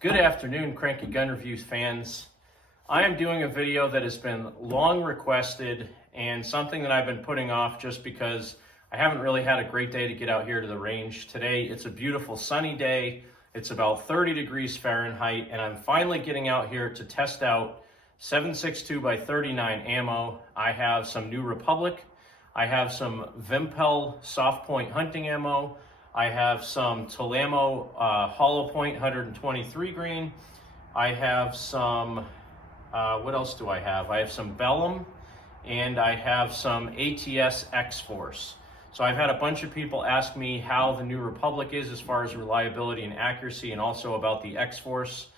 Good afternoon, Cranky Gun Reviews fans. I am doing a video that has been long requested and something that I've been putting off just because I haven't really had a great day to get out here to the range. Today, it's a beautiful sunny day. It's about 30 degrees Fahrenheit, and I'm finally getting out here to test out 7.62 by 39 ammo. I have some New Republic. I have some Vympel soft point hunting ammo. I have some Tulammo hollowpoint 123 grain. I have some, what else do I have? I have some Belom, and I have some ATS X-Force. So I've had a bunch of people ask me how the New Republic is as far as reliability and accuracy, and also about the X-Force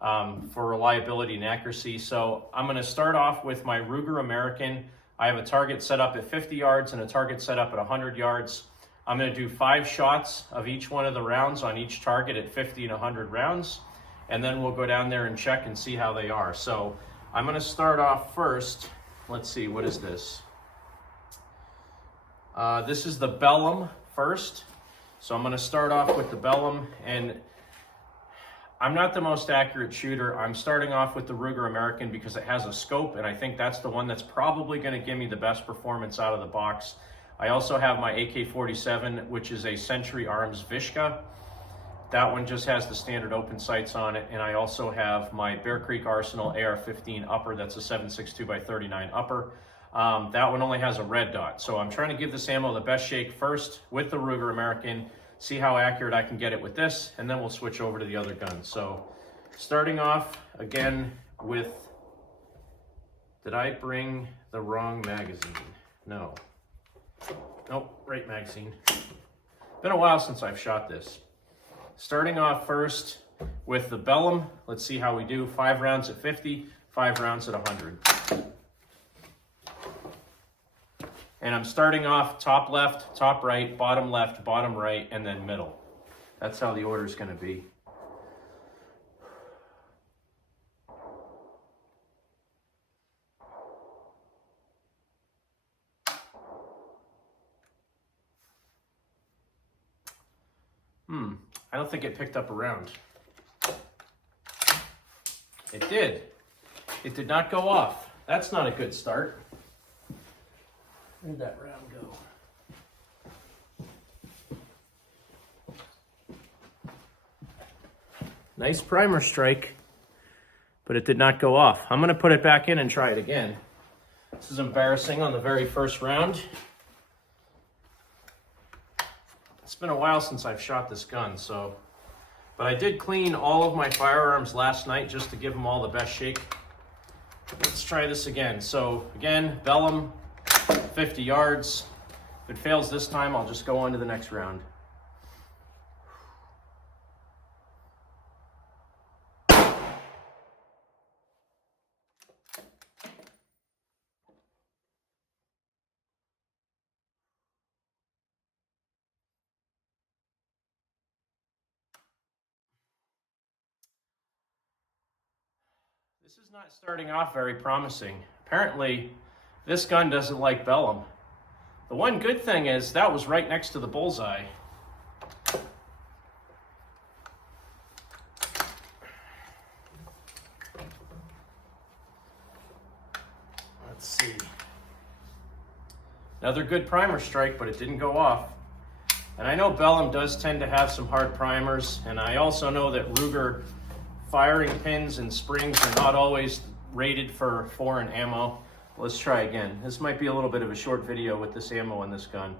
for reliability and accuracy. So I'm gonna start off with my Ruger American. I have a target set up at 50 yards and a target set up at 100 yards. I'm going to do 5 shots of each one of the rounds on each target at 50 and 100 rounds, and then we'll go down there and check and see how they are. So I'm going to start off first. Let's see, what is this? This is the Belom first. So I'm going to start off with the Belom, and I'm not the most accurate shooter. I'm starting off with the Ruger American because it has a scope, and I think that's the one that's probably going to give me the best performance out of the box. I also have my AK-47, which is a Century Arms Vishka. That one just has the standard open sights on it. And I also have my Bear Creek Arsenal AR-15 upper. That's a 7.62 by 39 upper. That one only has a red dot. So I'm trying to give this ammo the best shake first with the Ruger American, see how accurate I can get it with this, and then we'll switch over to the other gun. So starting off again with, did I bring the wrong magazine? No. Nope, right magazine. Been a while since I've shot this. Starting off first with the Belom. Let's see how we do. 5 rounds at 50, 5 rounds at 100. And I'm starting off top left, top right, bottom left, bottom right, and then middle. That's how the order is going to be. I don't think it picked up a round. It did. It did not go off. That's not a good start. Where'd that round go? Nice primer strike, but it did not go off. I'm gonna put it back in and try it again. This is embarrassing on the very first round. It's been a while since I've shot this gun, but I did clean all of my firearms last night just to give them all the best shake. Let's try this again. So again, Belom, 50 yards. If it fails this time, I'll just go on to the next round. This is not starting off very promising. Apparently, this gun doesn't like Belom. The one good thing is that was right next to the bullseye. Let's see. Another good primer strike, but it didn't go off. And I know Belom does tend to have some hard primers, and I also know that Ruger firing pins and springs are not always rated for foreign ammo. Let's try again. This might be a little bit of a short video with this ammo and this gun.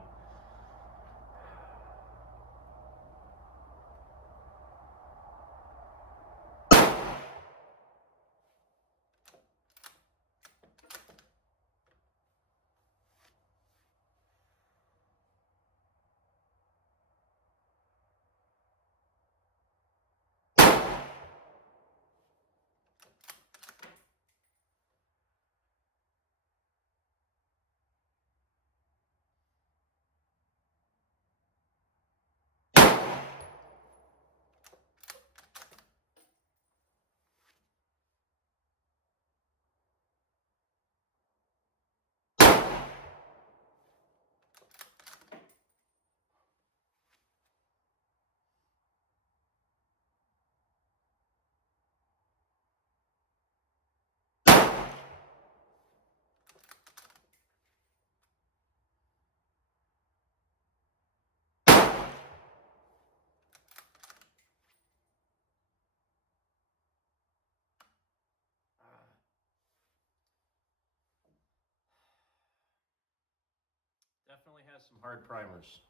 hard primers.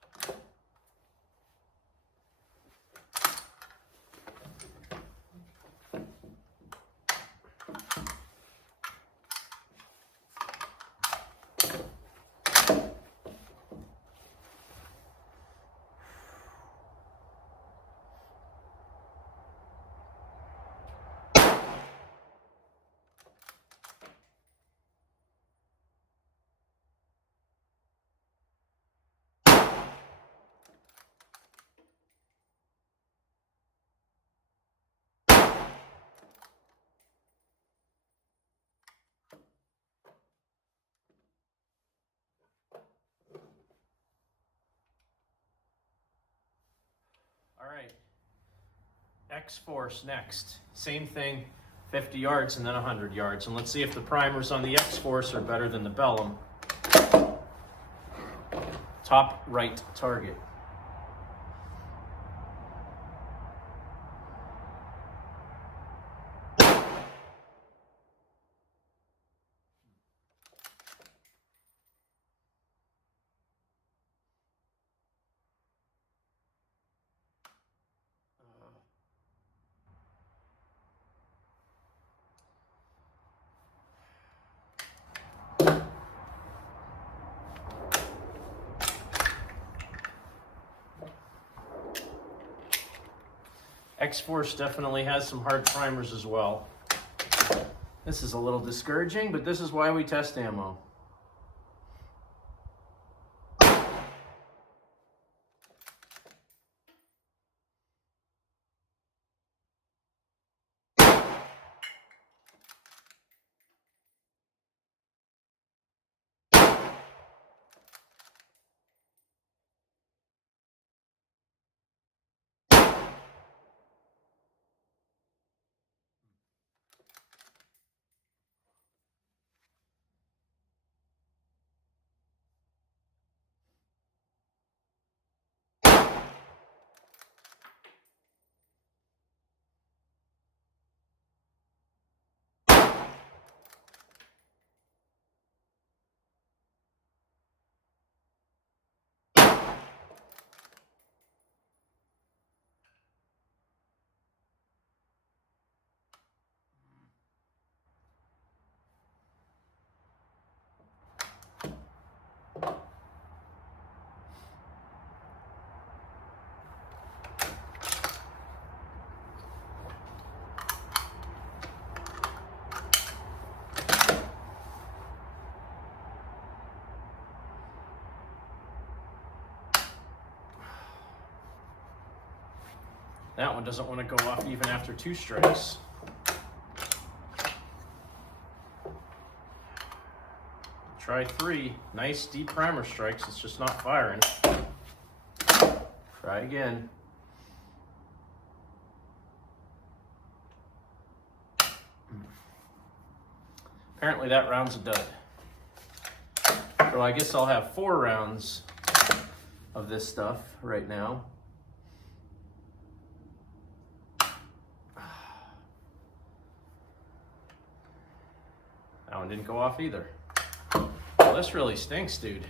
All right, X-Force next. Same thing, 50 yards and then 100 yards. And let's see if the primers on the X-Force are better than the Belom. Top right target. X-Force definitely has some hard primers as well. This is a little discouraging, but this is why we test ammo. That one doesn't want to go off even after 2 strikes. Try 3. Nice deep primer strikes. It's just not firing. Try again. Apparently that round's a dud. So I guess I'll have 4 rounds of this stuff right now. That one didn't go off either. Well, this really stinks, dude.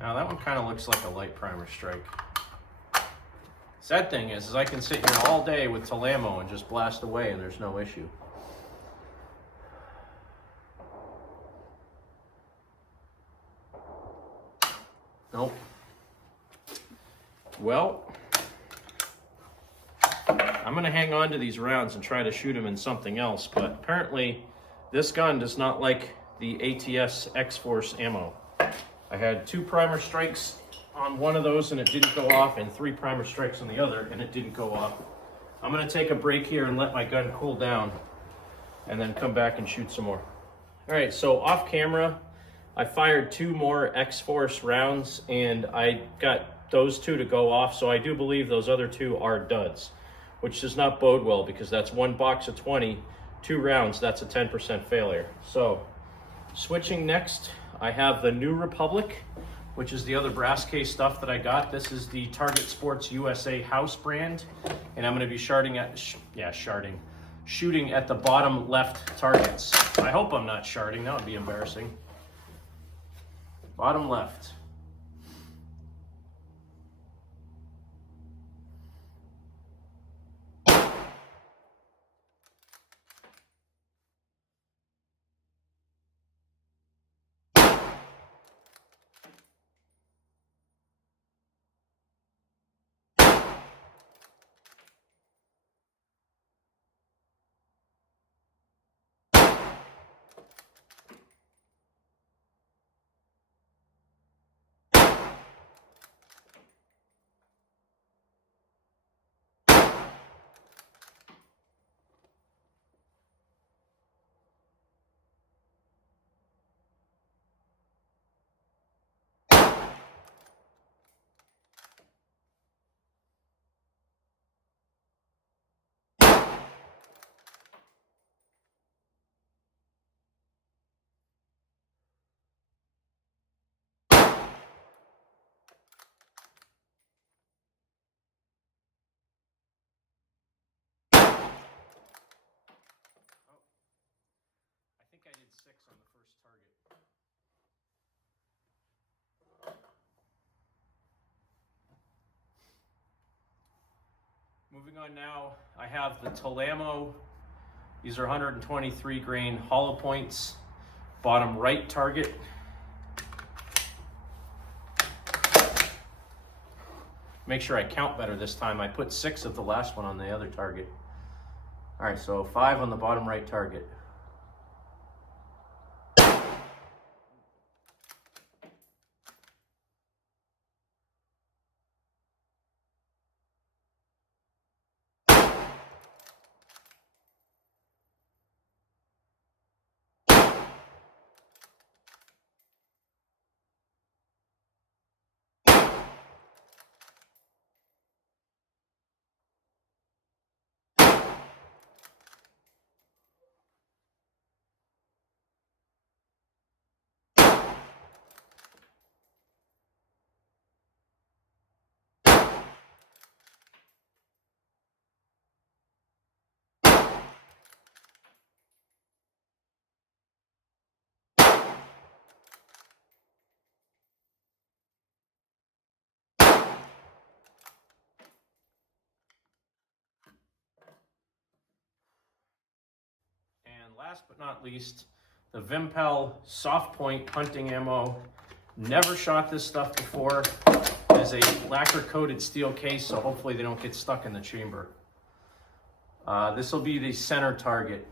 Now that one kind of looks like a light primer strike. Sad thing is I can sit here all day with Tulammo and just blast away and there's no issue. Nope. Well, I'm going to hang on to these rounds and try to shoot them in something else, but apparently this gun does not like the ATS X-Force ammo. I had 2 primer strikes on one of those and it didn't go off, and 3 primer strikes on the other and it didn't go off. I'm going to take a break here and let my gun cool down and then come back and shoot some more. All right, so off camera, I fired 2 more X-Force rounds and I got those 2 to go off, so I do believe those other 2 are duds, which does not bode well because that's 1 box of 20, 2 rounds, that's a 10% failure. So switching next, I have the New Republic, which is the other brass case stuff that I got. This is the Target Sports USA house brand, and I'm going to be shooting at the bottom left targets. I hope I'm not sharding, that would be embarrassing. bottom left. I think I did 6 on the first target. Moving on now, I have the Tulammo. These are 123 grain hollow points, bottom right target. Make sure I count better this time. I put 6 of the last one on the other target. All right, so 5 on the bottom right target. And last but not least, the Vympel soft point hunting ammo. Never shot this stuff before. It is a lacquer coated steel case, so hopefully they don't get stuck in the chamber. This will be the center target.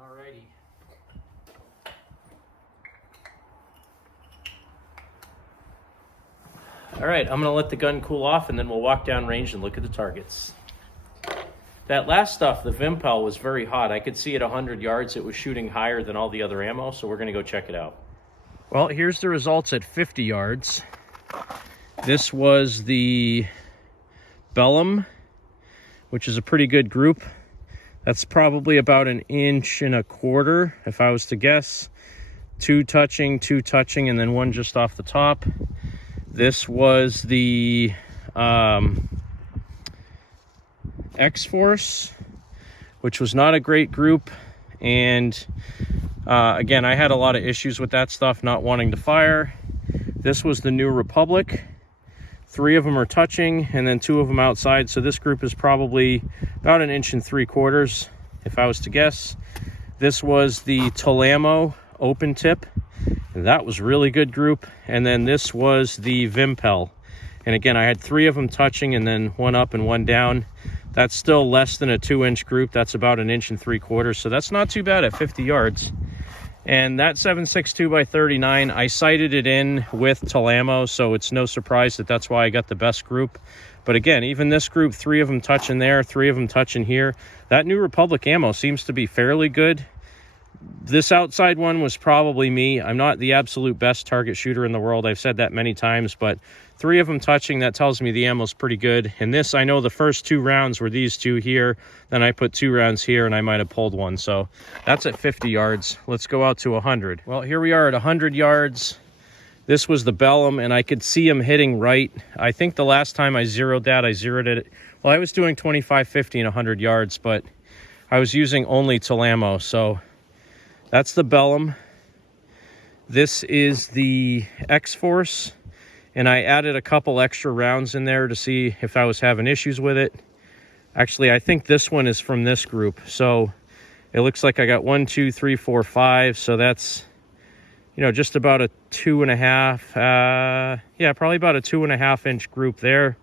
Alrighty. All right, I'm gonna let the gun cool off and then we'll walk down range and look at the targets. That last stuff, the Vympel, was very hot. I could see at 100 yards it was shooting higher than all the other ammo, so we're gonna go check it out. Well, here's the results at 50 yards. This was the Belom, which is a pretty good group. That's probably about 1.25 inches, if I was to guess. 2 touching, and then 1 just off the top. This was the X-Force, which was not a great group. And again, I had a lot of issues with that stuff, not wanting to fire. This was the New Republic, 3 of them are touching, and then 2 of them outside. So this group is probably about 1 3/4 inches, if I was to guess. This was the Tulammo open tip, and that was really good group. And then this was the Vympel. And again, I had 3 of them touching and then 1 up and 1 down. That's still less than a 2-inch group. That's about 1 3/4 inches. So that's not too bad at 50 yards. And that 7.62 by 39, I sighted it in with Tulammo, so it's no surprise that that's why I got the best group. But again, even this group, 3 of them touching there, 3 of them touching here. That New Republic ammo seems to be fairly good. This outside one was probably me. I'm not the absolute best target shooter in the world. I've said that many times, but 3 of them touching, that tells me the ammo's pretty good. And this, I know the first 2 rounds were these 2 here. Then I put 2 rounds here, and I might have pulled 1. So that's at 50 yards. Let's go out to 100. Well, here we are at 100 yards. This was the Belom, and I could see him hitting right. I think the last time I zeroed that, I zeroed it. Well, I was doing 25, 50, and 100 yards, but I was using only Tulammo. So that's the Belom. This is the X-Force, and I added a couple extra rounds in there to see if I was having issues with it. Actually, I think this one is from this group. So it looks like I got 1, 2, 3, 4, 5. So that's, you know, just about a 2.5. Yeah, probably about a 2.5 inch group there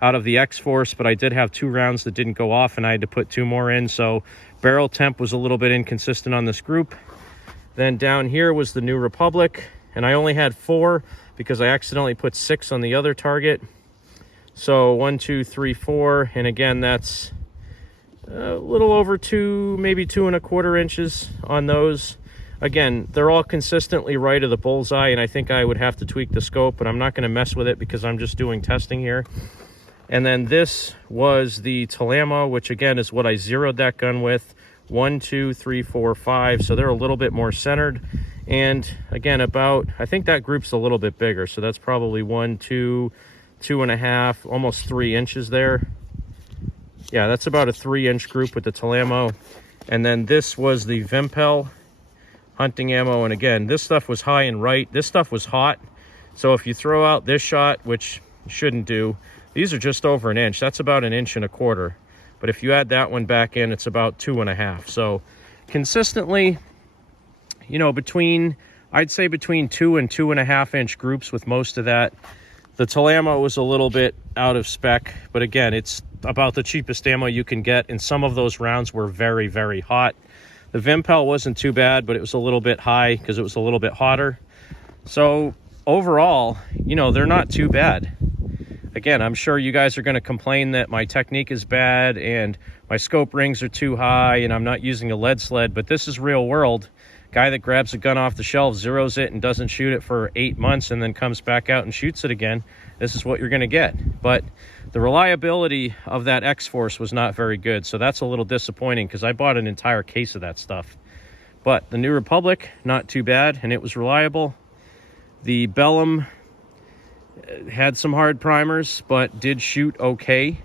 out of the X-Force. But I did have 2 rounds that didn't go off, and I had to put 2 more in. So barrel temp was a little bit inconsistent on this group. Then down here was the New Republic, and I only had 4 because I accidentally put 6 on the other target. So 1, 2, 3, 4, and again, that's a little over 2, maybe 2.25 inches on those. Again, they're all consistently right of the bullseye, and I think I would have to tweak the scope, but I'm not going to mess with it because I'm just doing testing here. And then this was the Tulammo, which again is what I zeroed that gun with. 1, 2, 3, 4, 5. So they're a little bit more centered. And again, about, I think that group's a little bit bigger. So that's probably 1, 2, 2.5, almost 3 inches there. Yeah, that's about a 3-inch group with the Tulammo. And then this was the Vympel hunting ammo. And again, this stuff was high and right. This stuff was hot. So if you throw out this shot, which you shouldn't do, these are just over 1 inch. That's about 1.25 inches. But if you add that one back in, it's about 2.5. So consistently, you know, I'd say between 2 and 2.5 inch groups with most of that. The Tulammo was a little bit out of spec, but again, it's about the cheapest ammo you can get, and some of those rounds were very, very hot. The Vympel wasn't too bad, but it was a little bit high because it was a little bit hotter. So overall, you know, they're not too bad. Again, I'm sure you guys are going to complain that my technique is bad and my scope rings are too high and I'm not using a lead sled, but this is real world. Guy that grabs a gun off the shelf, zeroes it, and doesn't shoot it for 8 months and then comes back out and shoots it again. This is what you're going to get. But the reliability of that X-Force was not very good, so that's a little disappointing because I bought an entire case of that stuff. But the New Republic, not too bad, and it was reliable. The Belom had some hard primers, but did shoot okay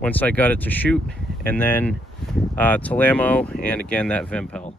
once I got it to shoot. And then Tulammo, and again, that Vympel.